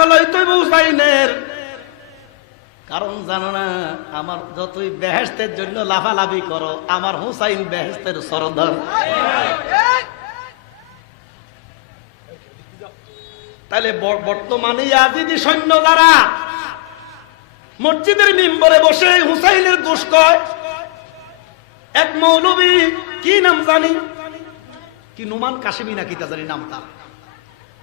পাগল হইতই হুসাইনের, কারণ জানো না আমার যতই বেহেশতের জন্য লাফালাফি করো, আমার হুসাইন বেহেশতের সরদার। তাহলে বর্তমানে ইয়াজিদি সৈন্য যারা মসজিদের মিম্বরে বসে হুসাইনের দোষ কয়, এক মৌলবী কি নাম জানি, কি নুমান কাশিমি নাকি তা জানি নাম তার,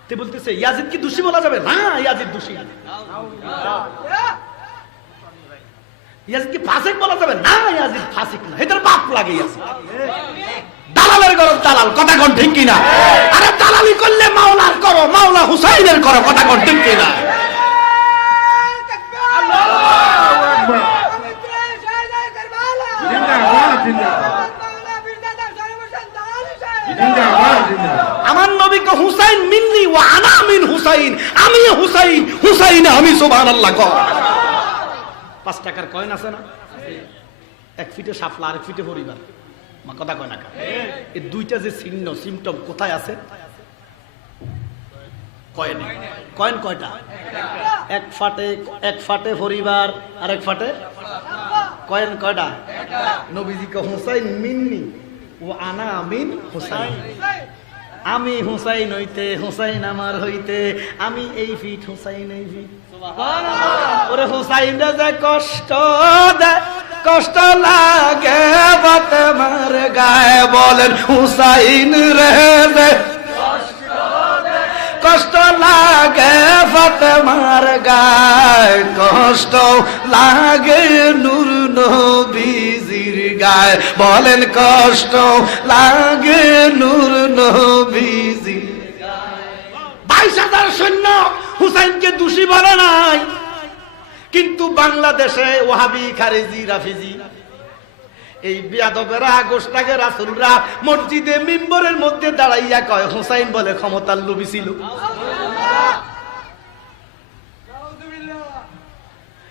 তে বলতেছে ইয়াজিদ কি দোষী বলা যাবে না, ইয়াজিদ দোষী। ইয়াজিদ কি ফাসিক বলা যাবে না, ইয়াজিদ ফাসিক না, এটার বাপ লাগে ইয়াজিদ। দালালের গরজ দালাল, কথা কোন ঠিক কিনা? আরে দালালি করলে মাওলার করো, মাওলা হুসাইনের করো, কথা কোন ঠিক কিনা? আমার নবীকে হুসাইন মিন্নি ওয়া আনা মিন হুসাইন, আমি হুসাইন, হুসাইন আমি, সুবহানাল্লাহ। 5 টাকার কয়েন আছে না, 1 ফিটে শাপলা, আরেক ফিটে পরিবার, কথা কয় না। এই দুইটা যে চিহ্ন সিমটম কোথায় আছে? কয়েন। কয়েন কয়টা? এক ফাটে পরিবার, আরেক ফাটে কয়েন কয়টা? নবীজিকে হুসাইন মিন্নি ও আনা আমিন হুসাইন, আমি হুসাইন হইতে হুসাইন আমার হইতে, আমি এই ফিট হুসাইন এই ফিট। ওরে হুসাইন যে কষ্ট দেয়, কষ্ট লাগে বাতমার গায়ে, বলেন হুসাইন রে দে কষ্ট লাগে ফাতেমার গায়ে, কষ্ট লাগে নূর নবীজির গায়ে, বলেন কষ্ট লাগে নূর নবীজির গায়ে। 22,000 সৈন্য হুসাইনকে দোষী বলে নাই, কিন্তু বাংলাদেশে ওয়াহাবি খারেজি রাফিজি এই বিয়াদবেরা গোষ্ঠীকে রাসূলরা মসজিদে মিম্বরের মধ্যে দাঁড়াইয়া কয় হুসাইন বলে ক্ষমতার লোভী ছিল।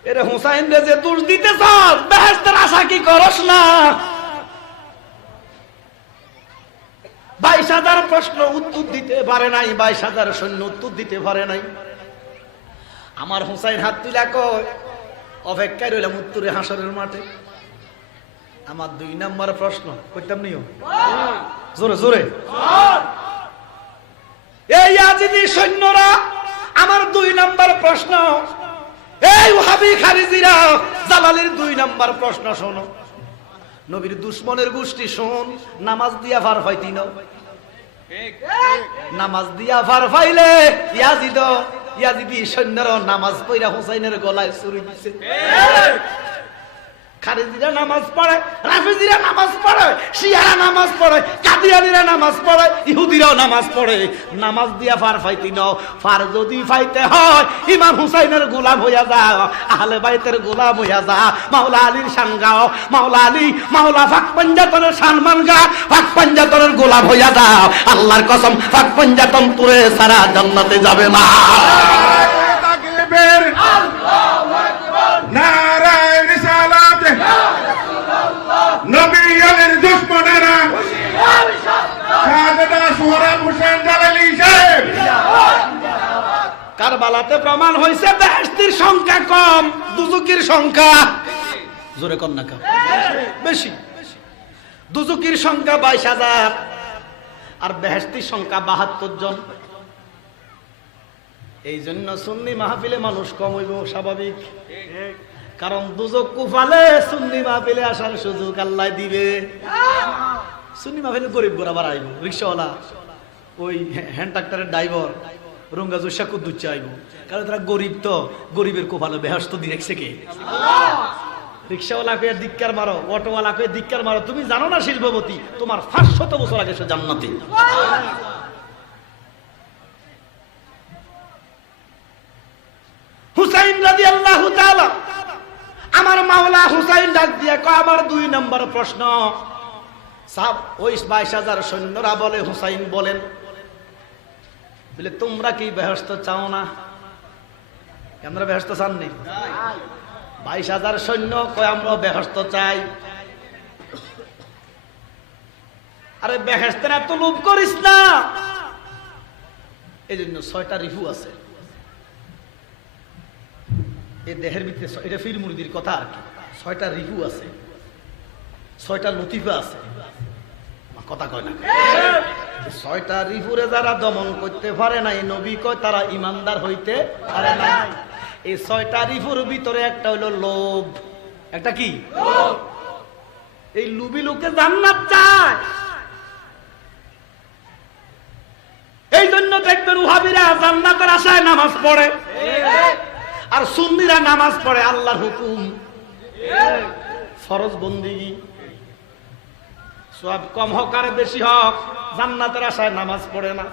এরে হুসাইন রে যে দোষ দিতেছ, বেহেশতের আশা কি করস না? 22,000 প্রশ্ন উত্তর দিতে পারে নাই, 22,000 সৈন্য উত্তর দিতে পারে নাই। আমার হুসাইন হাত তুলা কয় অপেক্ষায় রইলাম উত্তরে হাসরের মাঠে। আমার 2 নম্বর প্রশ্ন করতাম নিও, জোরে জোরে। এই ইয়াজিদি সৈন্যরা আমার 2 নম্বর প্রশ্ন, এই ওয়াহাবি খারিজিরা জালালির 2 নম্বর প্রশ্ন শোনো। নবীর দুশমনের গোষ্ঠী শোন, নামাজ দিয়া ফার পাইতি না, নামাজ দিয়া ফার পাইলে ইয়াজিদি সৈন্যরা নামাজ পড়া হুসাইনের গলায় ছুরি দিছে। খারিজিরা নামাজ পড়ে, রাফিজিরা নামাজ পড়ে, শিয়ারা নামাজ পড়ে, কাদিয়ানীরা নামাজ পড়ে, ইহুদিরাও নামাজ পড়ে। নামাজ দিয়া ফার পাইতি না, ফার যদি পাইতে হয় ইমাম হুসাইনের গোলাম হইয়া যাও, আহলে বাইতের গোলাম হইয়া যা, মাওলা আলীর শান গাও, মাওলা আলী মাওলা ফাক পাঞ্জাতনের সম্মান গা, ফাক পাঞ্জাতনের গোলাম হইয়া যাও। আল্লাহর কসম ফাক পাঞ্জাতন তুরে সারা জান্নাতে যাবে না। তাকবীর, আল্লাহু আকবার, নারায়ে রিসালাত, নবী আলীর দুশমনেরা শাহাদাত সোহরাব হোসেন জালালি সাহেব। কারবালাতে প্রমাণ হইছে বেহেশতির সংখ্যা কম, দুজুকির সংখ্যা জোরে কম না কম বেশি। দুজুকির সংখ্যা 22,000 আর বেহেশতির সংখ্যা 72 জন। এই জন্য সুন্নি মাহফিলে মানুষ কম হইব স্বাভাবিক, কারণ দুজক কুফালে সুন্নি মাহফিলে আসার সুযোগ আল্লাহ দিবে। সুন্নি মাহফিলে গরিব গোরা বাড়াইব, রিক্সাওয়ালা, ওই হ্যান্ড ট্রাক্টরের ড্রাইভার, রঙ্গা জোসা কুদ্দুর চাইব, কারণ তারা গরিব, তো গরিবের কুফালে বেহেশত দিয়ে রেখেছে কে? রিক্সাওয়ালাকে ধিক্কার মারো, অটোওয়ালাকে ধিক্কার মারো, তুমি জানো না শিল্পপতি তোমার 500 বছর আগে সে জান্নাতি। হুসাইন রাদিয়াল্লাহু তাআলা, আমার মাওলা হুসাইন ডাক দিয়ে কয় আমার 2 নম্বর প্রশ্ন। সাব ওই 22,000 সৈন্যরা বলে হুসাইন বলেন, বলে তোমরা কি বেহেশত চাও না? আমরা বেহেশত চাননি? 22,000 সৈন্য কয় আমরা বেহেশত চাই। আরে বেহেশতের এত লোভ করিস না, এই জন্য 6টা রিফু আছে। এই দেহের ভিতরে এটা ফির মুরিদির কথা আর কি, 6টা রিপু আছে, 6টা লতিফা আছে, কথা কয় না। 6টা রিপুরে যারা দমন করতে পারে নাই, নবী কয় তারা ইমানদার হইতে পারে না। এই 6টা রিপুর ভিতরে একটা হইল লোভ। একটা কি? এই লুবি লোকে জান্নাত চায়। এই জন্য দেখবেন ওহাবিরা জান্নাতের আশায় নামাজ পড়ে, আর সুন্নিরা নামাজ পড়ে আল্লাহর হুকুম, ফরজ বন্দেগী, সব কম হোক আর বেশি হোক, জান্নাতের আশায় নামাজ পড়ে না।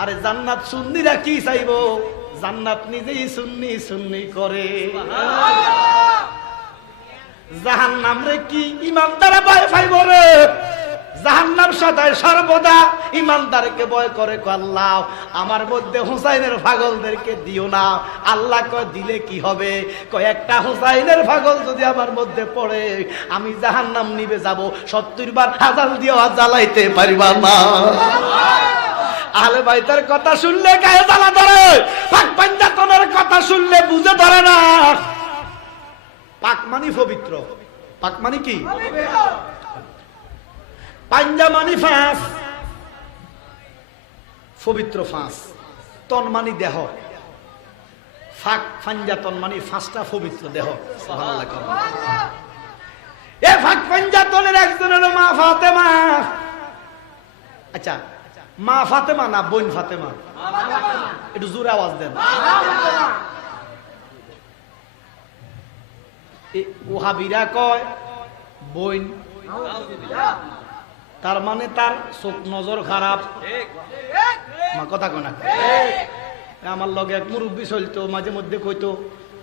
আরে জান্নাত সুন্নিরা কি চাইবো? জান্নাত নিজেই সুন্নি সুন্নি করে। জাহান্নাম রে কি ইমানদারে ভয় পাইব রে? জাহান্নাম সদায় সর্বদা ইমানদারকে ভয় করে। আল্লাহ আমার মধ্যে হুসাইনের পাগলদেরকে দিও না। আল্লাহ কয় দিলে কি হবে? কয় একটা হুসাইনের পাগল যদি আমার মধ্যে পড়ে, আমি জাহান্নাম নিবে যাব, 70 বার হাজাল দিয়েও জ্বালাইতে পারিবা না। আহলে বাইতের কথা শুনলে গায়ে জ্বালা ধরে, পাক পাঞ্জাতনের কথা শুনলে বুঝে ধরে না। পাক মানি পবিত্র, পাক মানি কি? পাঞ্জা মানি ফাঁস, পবিত্র ফাঁস। তন মানি দেহ, ফাঁক পাঞ্জা তন মানি ফাঁসটা পবিত্র দেহ। এ ফাঁক পাঞ্জাতনের একজনের মা ফাতেমা। আচ্ছা, মা ফাতেমা না বোন ফাতেমা? একটু জোরে আওয়াজ দেন। ওহাবিরা কয় বোন, তার মানে তার চোখ নজর খারাপ। মা কথা কয় না? আমার লগে এক মুরব্বী চলতো, মাঝে মধ্যে কইতো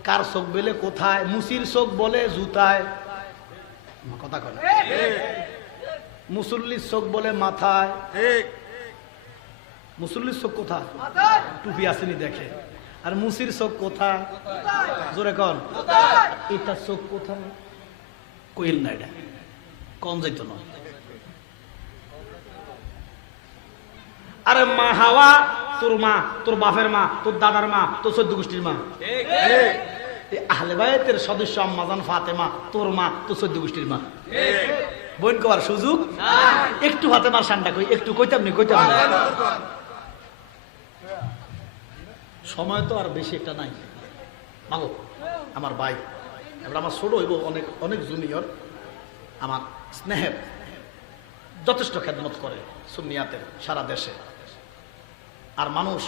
কার চোখ বেলে কোথায়, মুসির চোখ বলে জুতায়। মা কথা কয় না? মুসল্লির চোখ বলে মাথায়। মুসল্লির চোখ কোথায়? টুপি আসেনি দেখে। আর মুসির চোখ কোথায়? জোরে কন। এটা চোখ কোথায়? কইল না, এটা কম যাইত না। আরে মা হাওয়া তোর মা, তোর বাপের মা, তোর দাদার মা, তোর 14 গোষ্ঠীর মা। আহলে বাইতের সদস্য আম্মাজান ফাতেমা তোর মা, তোর 14 গোষ্ঠীর মা। বোন কবার সুযোগ একটু ফাতেমার সান্ডা কই, একটু কইতাম নি, কইতাম না। সময় তো আর বেশি একটা নাই। মাগো আমার ভাই, এবার আমার ছোট হইব, অনেক অনেক জুনিয়র, আমার স্নেহের যথেষ্ট খেদমত করে সুন্নিয়াতের সারা দেশে। আর মানুষ,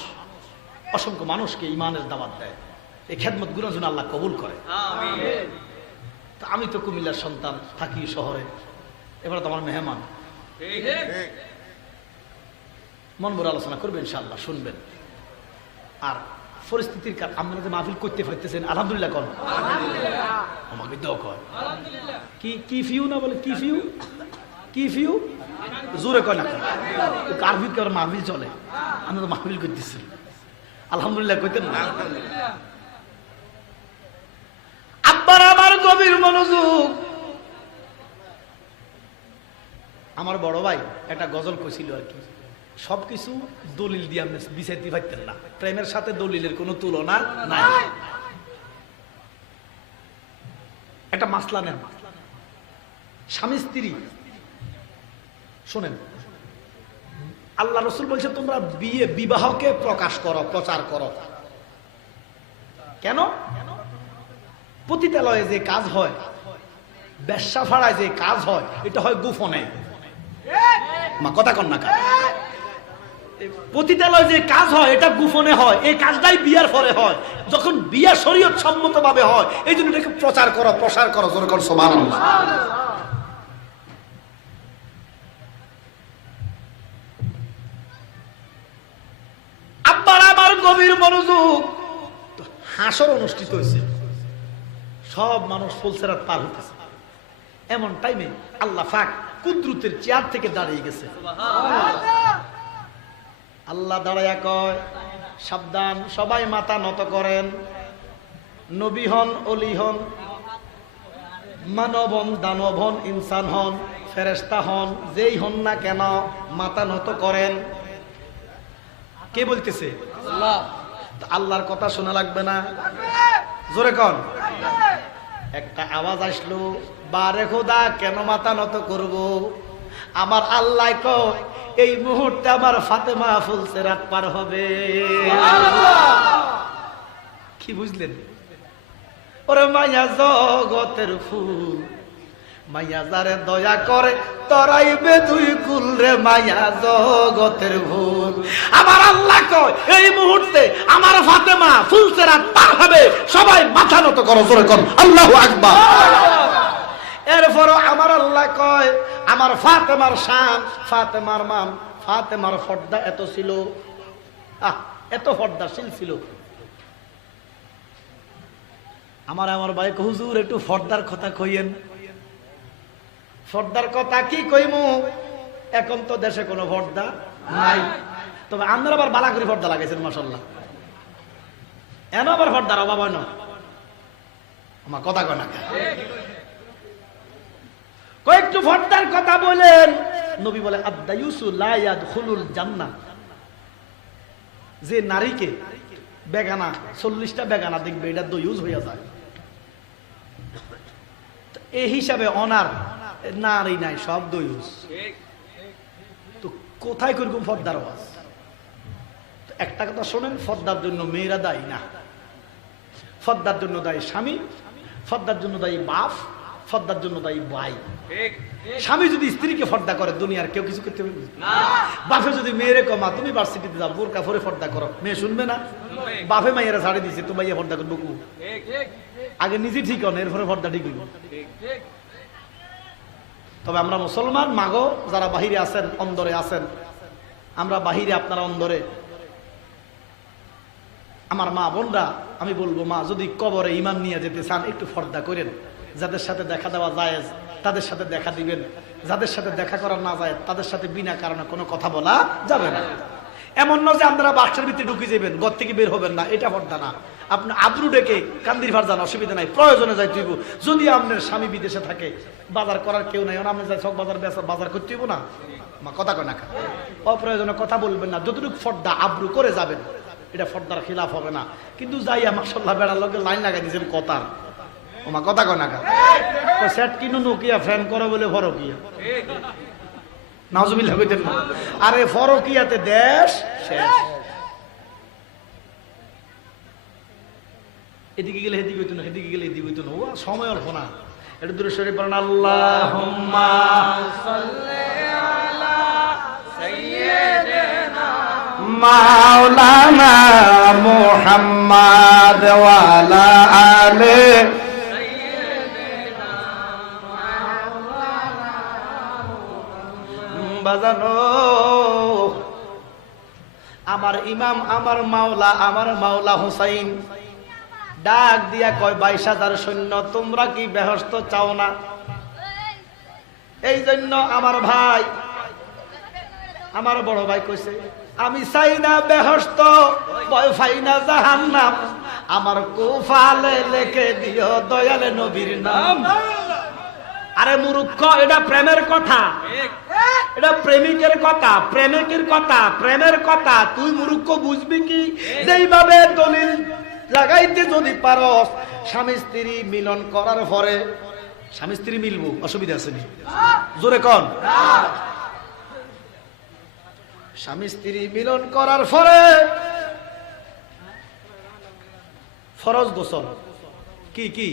অসংখ্য মানুষকে ইমানের দাওয়াত দেয়। এই খেদমত গুলো যেন আল্লাহ কবুল করে। তা আমি তো কুমিল্লার সন্তান, থাকি শহরে, এবার তো আমার মেহমান। মন ভরে আলোচনা করবেন ইনশাআল্লাহ, শুনবেন। আর পরিস্থিতির কারণে আপনারা যে মাহফিল করতে পারতেছেন, আলহামদুলিল্লাহ কর। আমাকে দাও কর কি কি ফিউ না বলে, কি ফিউ, কি ফিউ জোরে কয় না। কারফিউ কি আর মাহফিল চলে? আমরা তো মাহফিল করতেছি, আলহামদুলিল্লাহ কইতেন না। আব্বার আমার গভীর মনোযোগ। আমার বড় ভাই একটা গজল কইছিল আর কি, সবকিছু দলিল দিয়ে আপনি বিচাইতে পারতেন না। প্রেমের সাথে দলিলের কোনো তুলনা নাই। একটা মাসলা নেন, স্বামী স্ত্রী। শোনেন, আল্লাহ রসুল বলছে তোমরা বিবাহকে প্রকাশ করো, প্রচার করো। কেন? পতিতালয়ে যে কাজ হয়, ব্যবসা ফাড়ায় যে কাজ হয়, এটা হয় গোপনে। মা কথা কন না? পতিতালয়ে যে কাজ হয় এটা গোপনে হয়। এই কাজটাই বিয়ার পরে হয়, যখন বিয়া শরীয়ত সম্মত ভাবে হয়। এই জন্য এটাকে প্রচার করো, প্রসার করো। জোরে কর সুবহানাল্লাহ। আব্বার আমার গভীর মনোযোগ। হাসর অনুষ্ঠিত হয়েছে, সব মানুষ ফুলসেরাত পার হতেছে। এমন টাইমে আল্লাহ পাক কুদরতের চেয়ার থেকে দাঁড়িয়ে গেছে। আল্লাহ দাঁড়াইয়া কয়, সাবধান, সবাই মাথা নত করেন। নবী হন, অলি হন, মানব হন, দানব হন, ইনসান হন, ফেরেশতা হন, যেই হন না কেন মাথা নত করেন। কে বলতেছে? আল্লাহ। আল্লাহর কথা শোনা লাগবে না? জোরে কোন। একটা আওয়াজ আসলো, বারে খোদা কেন মাথা নত করব? আমার আল্লাহ কয় এই মুহূর্তে আমার ফাতেমা ফুলসেরাত পার হবে। কি বুঝলেন? ওরে মাইয়া জগতের ফুল, মাইয়া যারে দয়া করে তরাইবে দুই কুল রে, মাইয়া জগতের ফুল। আমার আল্লাহ কয় এই মুহূর্তে আমার ফাতেমা ফুলসেরাত পার হবে। সবাই মাথা নত করো, জোরে কর আল্লাহু আকবার। এরপরও আমার আল্লাহ কয় আমার ফাতেমার শান, ফাতেমার মান, ফাতেমার পর্দা এত ছিল, এত পর্দাশীল ছিল। আমার ভাই হুজুর একটু পর্দার কথা কইয়েন। পর্দার কথা কি কইমু? এখন তো দেশে কোনো পর্দা নাই, তবে আমরা আবার বালা করে পর্দা লাগাইছেন মাশাআল্লাহ। এন আবার পর্দার অভাব হয় না। আমার কথা কয় না, কয়েকটু পর্দার কথা বলেন। নবী বলে আদ-দায়ুসু লা ইয়াদখুলুল জান্নাহ, যে নারীকে বেগানা 40টা বেগানা দেখবে এটা দয়ুস হইয়া যায়। এই হিসাবে অনার নারী নাই, সব দয়ুস। তো কোথায় করবো পর্দার আওয়াজ? একটা কথা শোনেন, পর্দার জন্য মেয়েরা দায়ী না, পর্দার জন্য দায়ী স্বামী, পর্দার জন্য দায়ী বাপ, পর্দার জন্য দায়ী ভাই। স্বামী যদি স্ত্রীকে পর্দা করে দুনিয়ার কেউ কিছু করতে পারবে না। বাপে যদি মেয়েরে কমা তুমি ভার্সিটিতে যাও বোরকা পরে পর্দা করো, মেয়ে শুনবে না? বাপে মাইয়েরা ছাড়ে দিছে, তো মাইয়া পর্দা করবো। আগে নিজে ঠিক হন, এরপরে পর্দা ঠিক হইব। তবে আমরা মুসলমান মাগো যারা বাহিরে আছেন, অন্দরে আছেন, আমরা বাহিরে আপনারা অন্দরে, আমার মা বোনরা আমি বলবো, মা যদি কবরে ইমান নিয়ে যেতে চান একটু পর্দা করেন। যাদের সাথে দেখা দেওয়া জায়েজ তাদের সাথে দেখা দিবেন, যাদের সাথে দেখা করা না যায় তাদের সাথে বিনা কারণে কোনো কথা বলা যাবে না। এমন না যে আপনারা বাক্সের ভিতরে ঢুকে যাবেন, ঘর থেকে বের হবেন না, এটা পর্দা না। আপনি আব্রু ডেকে কান্দির ভার যান, অসুবিধা নাই, প্রয়োজনে যাই তুইব। যদি আপনার স্বামী বিদেশে থাকে, বাজার করার কেউ নাই, আপনি যাই সব বাজার করতে হইব না। মা কথা কয় না, অপ্রয়োজনে কথা বলবেন না। যতটুকু পর্দা আব্রু করে যাবেন, এটা পর্দার খিলাফ হবে না। কিন্তু যাইয়া মাশাআল্লাহ বেড়ার লোকের লাইন লাগাই দিয়েছেন কথার, ওমা কথা কয় না, সেট কিনু নোকিয়া ফ্যান করা বলে ফরকিয়া, নাউজুবিল্লাহ কইতেন না। আরে ফরকিয়াতে দেশ শেষ। এদিকে গেলে এদিকে হইতো না, এদিকে গেলে এদিকে হইতো না, ও সময় অল্প না। এটা দূরে সরে পড়েন আল্লাহুম্মা সাল্লি আলা সাইয়্যিদিনা মাওলানা মুহাম্মাদ ওয়া আলা আলি সাইয়্যিদিনা মাওলানা বাজানো। আমার ইমাম, আমার মাওলা হুসাইন ডাক দিয়া কয় 22,000 সৈন্য, তোমরা কি বেহেশত চাও না? এই জন্য আমার ভাই, আমার বড় ভাই কইছে আমি চাই না বেহেশত, ভয় পাই না জাহান্নাম, আমার কোফালে লিখে দিও দয়ালে নবীর নাম। আরে মূর্খ, এটা প্রেমের কথা, এটা প্রেমিকের কথা, প্রেমিকের কথা, প্রেমের কথা। তুই মূর্খ বুঝবি কি? যেইভাবে দলিল লাগাইতে যদি পারস, স্বামী স্ত্রী মিলন করার পরে, স্বামী স্ত্রী মিলবো, অসুবিধা আছে নি? জোরে কন। স্বামী স্ত্রী মিলন করার পরে ফরজ গোসল। কি কি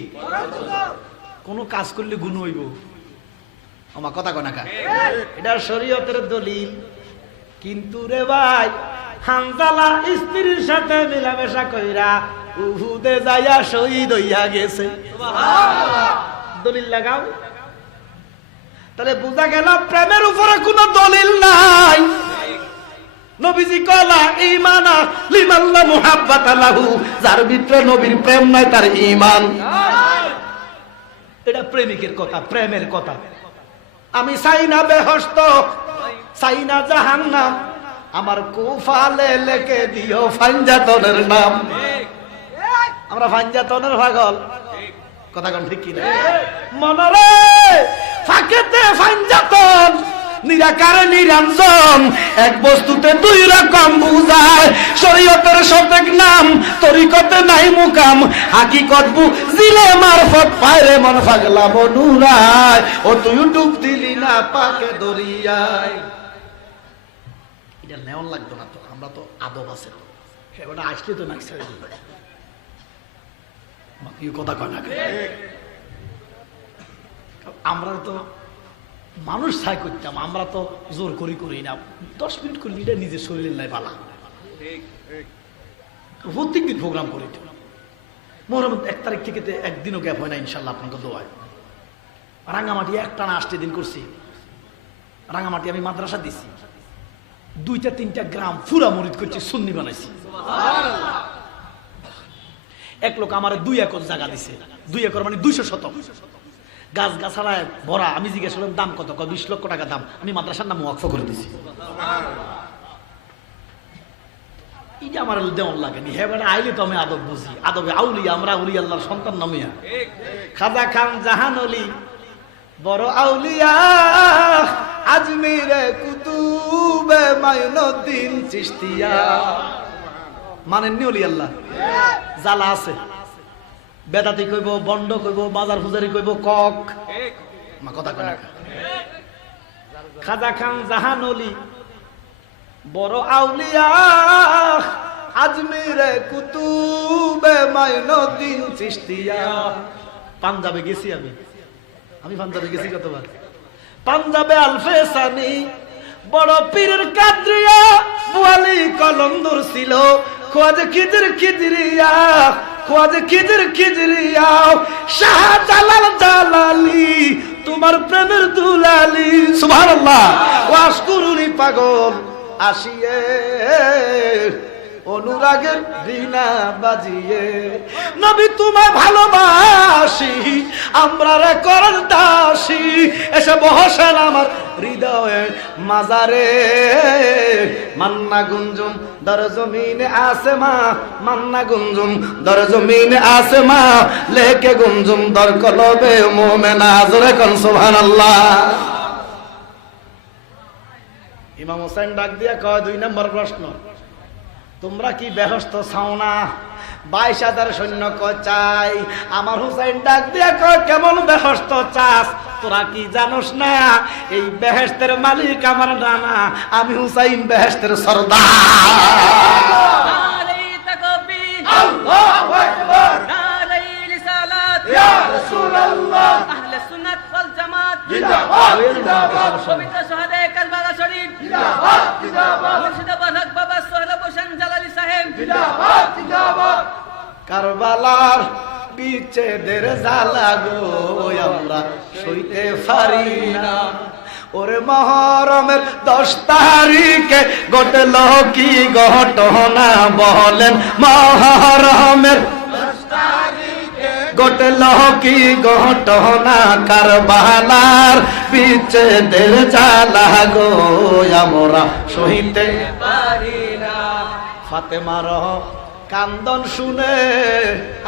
কোন কাজ করলে গুণ হইব? আমার কথা কয় না, এটা শরীয়তের দলিল। কিন্তু রে ভাই, হানজালা স্ত্রীর সাথে মিলামেশা কইরা উহুদে যাইয়া শহীদ হইয়া গেছে। দলিল লাগাও। তাহলে বোঝা গেল প্রেমের উপরে কোনো দলিল নাই। নবীজি কলা ঈমানা লিমান লা মুহাব্বাতা লাহু, যার ভিতরে নবীর প্রেম নাই তার ঈমান। এটা প্রেমিকের কথা, প্রেমের কথা। আমি চাই না বেহেশত, চাই না জাহান্নাম, আমার কোফালে লেখে দিও ফাঞ্জাতনের নাম। আমরা ফাঞ্জাতনের পাগল, কথা কোন ঠিক কিনা? মনরে ফাঁকেতে ফাঞ্জাতন, নিরাকারে নিরঞ্জন, এক বস্তুতে দুই রকম বুঝায়। শরীয়তের সতেক নাম, তরিকতে নাই মুকাম, হাকিকত বুঝিলে মারফত পায়রে মন পাগলা বনুরায়। ও তুই ডুব দিলি না পাকে দরিয়ায়। এটা নেওয়ার লাগতো না তো, আমরা তো আদব আছে তো, সেটা আসলে তো নাক ছেড়ে দিবে। কথা কয় না, আমরা তো মানুষ ছাই করতাম, আমরা তো জোর করি না। 10 মিনিট করলে এটা নিজের শরীরের নাই পালা। প্রত্যেক দিন প্রোগ্রাম করি তো। মোহরম 1 তারিখ থেকে একদিনও গ্যাপ হয় না ইনশাল্লাহ, আপনাকে দোয়ায়। রাঙ্গামাটি একটানা 8 দিন করছি। রাঙ্গামাটি আমি মাদ্রাসা দিছি, 2-3টা গ্রাম ফুরা মরিদ করছি, সুন্নি বানাইছি। এক লোক আমার 2 একর জায়গা দিছে, 2 একর মানে 200 শতক, গাছ গাছাড়ায় ভরা। আমি জিজ্ঞেস করলাম দাম কত? 20 লক্ষ টাকা দাম। আমি মাদ্রাসার নাম ওয়াকফ করে দিছি। এটা আমার দেওয়ার লাগেনি। হ্যাঁ বেটা, আইলে তো আমি আদব বুঝি। আদবে আউলিয়া, আমরা আউলিয়া আল্লাহর সন্তান নামিয়া। খাজা খান জাহান অলি বড় আউলিয়া, আজমিরে কুতুবে মাইনুদ্দিন চিশতিয়া। মানেননি অলি আল্লাহ? জ্বালা আছে। বেদাতি কইব, বন্ড কইব, বাজার ফুজারি কইব, কক মা কথা কয় না। খাজা খান জাহান অলি বড় আউলিয়া, আজমিরে কুতুবে মাইনুদ্দিন চিশতিয়া। পাঞ্জাবে গেছি আমি পাঞ্জাবে গেছি কতবার। পাঞ্জাবে আলফে সানি বড় পীরের কাদরিয়া, বুয়ালি কলন্দর ছিল, খোয়াজে খিজির খিজরিয়া, খোয়াজে খিজির খিজরিয়া, শাহ জালাল জালালি তোমার প্রেমের দুলালি। সুবহানাল্লাহ। ওয়াশকুরুনি পাগল আসিয়ে, অনুরাগের বিনা বাজিয়ে, নবী তোমায় ভালোবাসি, আমরা রে করন দাসী, এসে বসেন আমার হৃদয়ে মাজারে। মান্না গুঞ্জুম দর জমিনে আসমা, মান্না গুঞ্জুম দর জমিনে আসমা, লেকে গুঞ্জুম দর কলবে মুমিনা। জোরে কোন সুবহানাল্লাহ। ইমাম হোসেন ডাক দিয়া কয়, 2 নম্বর প্রশ্ন, তোমরা কি বেহেশত চাও না? 22,000 সৈন্য চাই। আমার হুসাইন ডাক দিয়া কয়, কেমন বেহেশত চাস? তোরা কি জানোস না এই বেহেশতের মালিক আমার নানা, আমি হুসাইন বেহেশতের সরদার। নারে তাকবীর, আল্লাহু আকবার, নারে রিসালাত, ইয়া রাসূলুল্লাহ, আহলে সুন্নাত ওয়াল জামাত জিন্দাবাদ, জিন্দাবাদ, পবিত্র শাহাদায়ে কারবালা শরীফ জিন্দাবাদ, জিন্দাবাদ, মুর্শিদাবাদ হক বাবা সোহেল হোসেন জালালি সাহেব জিন্দাবাদ, জিন্দাবাদ। কারবালার বিচ্ছেদের জ্বালা গো আমরা সইতে পারি না। ওরে মুহররমের 10 তারিখে ঘটল কি ঘটনা বলেন? মুহররমের 10 তারিখে ঘটল কি ঘটনা? কারবালার বিচ্ছেদের জ্বালা গো আমরা সইতে পারি না। ফাতেমার কান্দন শুনে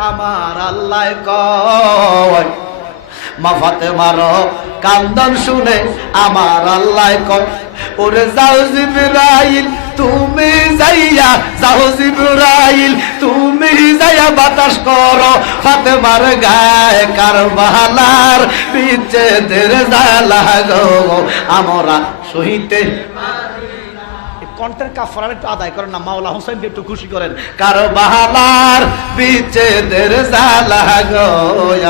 আমার আল্লাহ কয়, মা ফাতেমার কান্দন শুনে আমার আল্লাহ কয়, ওরে যাও জিবরাইল তুমি যাইয়া, যাও জিবরাইল তুমি যাইয়া বাতাস করো ফাতেমার গায়ে, কারবালার বিচ্ছেদের জ্বালা গো আমরা সইতে পারি না। কণ্ঠের কাফারা একটু আদায় করেন না, মাওলা হোসেনকে একটু খুশি করেন। কারবালার বিচ্ছেদের জ্বালা গো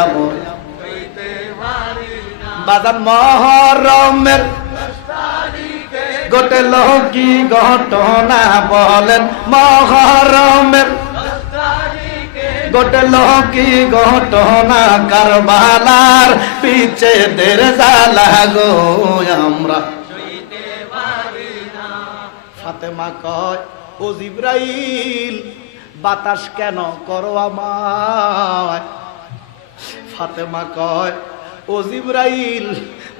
আমরা সইতে পারি না। বাজান মুহররমের 10 তারিখে ঘটল কি ঘটনা বলেন? মুহররমের 10 তারিখে ঘটল কি ঘটনা? কারবালার বিচ্ছেদের জ্বালা গো আমরা সইতে পারি না। ফাতেমা কয়, ও জিবরাইল বাতাস কেন করো আমায়? ফাতেমা কয়, ও জিবরাইল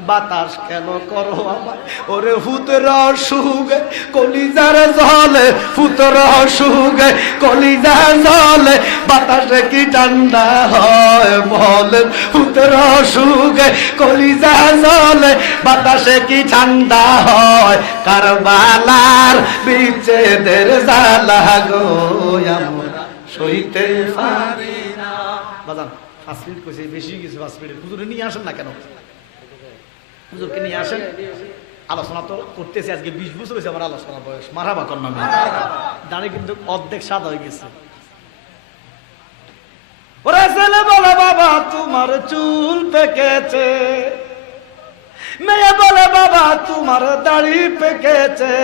বাতাস কেন করো আমায় ওরে ফুতের সুগে কলিজার জলে ফুতের সুগে কলিজা জলে বাতাসে কি ঠান্ডা হয় বলেন ফুতের সুগে কলিজা জলে বাতাসে কি ঠান্ডা হয় কারবালার বিচ্ছেদের জ্বালা গো আমরা সইতে পারি না। বাজান 5 মিনিট কইছে বেশি কিছু 5 মিনিট হুজুরে নিয়ে আসেন না কেন হুজুরকে নিয়ে আসেন আলোচনা তো করতেছি আজকে 20 বছর হয়েছে আমার আলোচনা বয়স মারাবা কন্যা দাঁড়িয়ে কিন্তু অর্ধেক সাদা হয়ে গেছে ওরে ছেলে বলে বাবা তোমার চুল পেকেছে মেয়ে বলে বাবা তোমার দাড়ি পেকেছে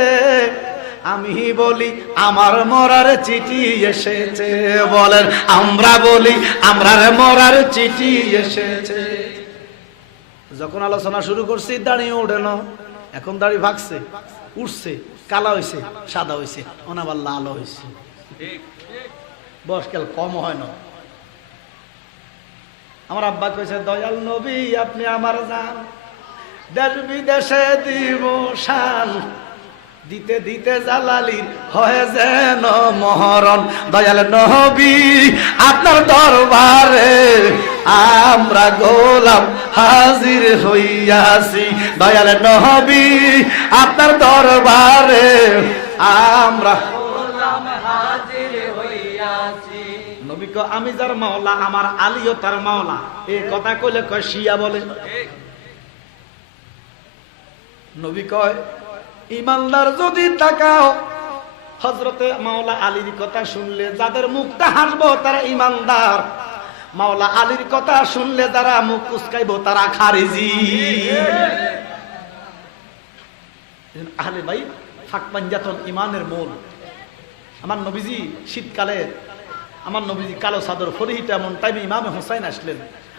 আমি বলি আমার মরার চিঠি এসেছে বলেন আমরা বলি আমরার মরার চিঠি এসেছে যখন আলোচনা শুরু করছি দাঁড়িয়ে ওঠে না এখন দাড়ি ভাগছে উঠছে কালা হয়েছে সাদা হয়েছে অনাবার লাল হয়েছে বয়সকাল কম হয় না আমার আব্বা কইছে দয়াল নবী আপনি আমার জান দেশ বিদেশে দিব শান দিতে দিতে জালালির হয় যেন মহরণ দয়াল নবী আপনার দরবারে আমরা গোলাম হাজির হইয়াছি দয়াল নবী আপনার দরবারে আমরা গোলাম হাজির হইয়াছি নবী কো আমি যার মাওলা আমার আলীও তার মাওলা এই কথা কইলে কয় শিয়া বলে নবী কয় ইমানদার যদি তাকাও হযরতে মাওলা আলীর কথা শুনলে যাদের মুখটা হাসবো তারা ইমানদার মাওলা আলীর কথা শুনলে যারা মুখ কুচকাইবো তারা খারিজি আহলে ভাই ফাক পাঞ্জাতন ইমানের মূল আমার নবীজি শীতকালে আমার নবীজি কালো চাদর ফরিহিটা এমন টাইমে ইমামে হোসাইন আসলেন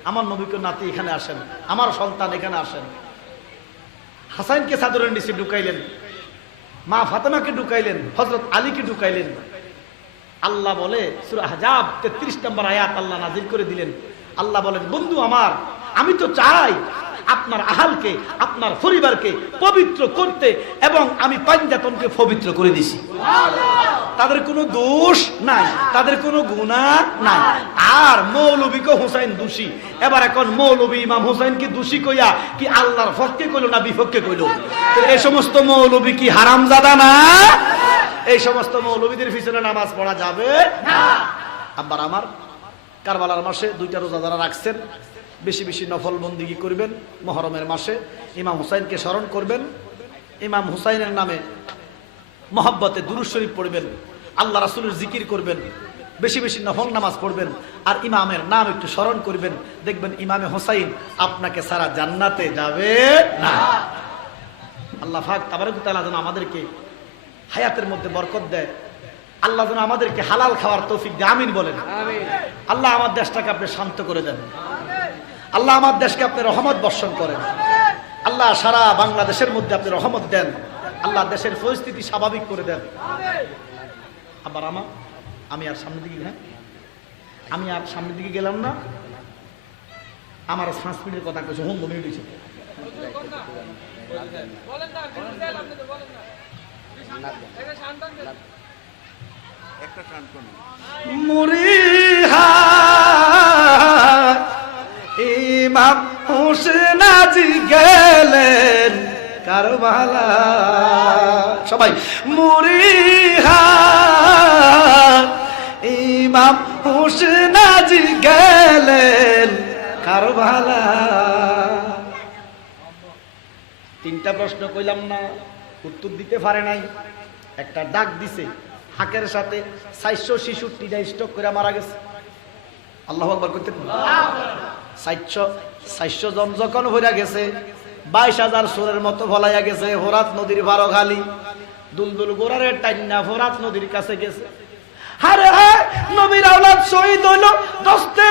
আমার নবীকে নাতি এখানে আসেন আমার সন্তান এখানে আসেন হাসাইনকে চাদরের নিচে ঢুকাইলেন মা ফাতেমাকে ঢুকাইলেন হযরত আলীকে ঢুকাইলেন আল্লাহ বলে সূরা আহজাব 33 নম্বর আয়াত আল্লাহ নাযিল করে দিলেন আল্লাহ বলেন বন্ধু আমার আমি তো চাই আপনার আহালকে আপনার পরিবারকে পবিত্র করতে এবং আমি পাঞ্জাতনকে পবিত্র করে দিছি তাদের কোনো দোষ নাই তাদের কোনো গুনাহ নাই আর মৌলভীকে হোসেন দোষী এবার এখন মৌলভী ইমাম হোসেনকে দোষী কইয়া কি আল্লাহর পক্ষে কইলো না বিপক্ষে কইলো তো এই সমস্ত মৌলভী কি হারামজাদা না এই সমস্ত মৌলভীদের পিছনে নামাজ পড়া যাবে না আবার আমার কারবালার মাসে 2টা রোজা যারা রাখছেন বেশি বেশি নফল বন্দিগি করবেন মুহররমের মাসে ইমাম হুসাইনকে স্মরণ করবেন ইমাম হুসাইনের নামে মহব্বতে দুরূদ শরীফ পড়বেন আল্লাহ রাসূলের জিকির করবেন বেশি বেশি নফল নামাজ পড়বেন আর ইমামের নাম একটু স্মরণ করবেন দেখবেন ইমামে হুসাইন আপনাকে সারা জান্নাতে যাবে না আল্লাহ পাক তাবারক ওয়া তাআলা যেন আমাদেরকে হায়াতের মধ্যে বরকত দেয় আল্লাহ যেন আমাদেরকে হালাল খাওয়ার তৌফিক দেয় আমিন বলেন আমিন আল্লাহ আমার দেশটাকে আপনি শান্ত করে দেন আল্লাহ আমার দেশকে আপনি রহমত বর্ষণ করেন আল্লাহ সারা বাংলাদেশের মধ্যে আপনি রহমত দেন আল্লাহ দেশের পরিস্থিতি স্বাভাবিক করে দেন আবার আমি আর সামনের দিকে আমি আর সামনের দিকে গেলাম না আমার 5 মিনিটের কথা কইছে হোম মিনিট হইছে মুরিহা ইমাম হোসেন আজি গেলেন কারবালা সবাই মুরিহা ইমাম হোসেন আজি গেলেন কারবালা 3টা প্রশ্ন কইলাম না উত্তর দিতে পারে নাই একটা ডাক দিছে হাকের সাথে 466টা স্টক করে মারা গেছে আল্লাহু আকবার করতে 400 জন যখন হইরা গেছে 22,000 সোরের মতো ভলাইয়া গেছে ফোরাত নদীর ভারো খালি দুলদুল গোরারে টাইনা ফোরাত নদীর কাছে গেছে আরে হ্যাঁ নবীর আওলাদ শহীদ হইল দস্তে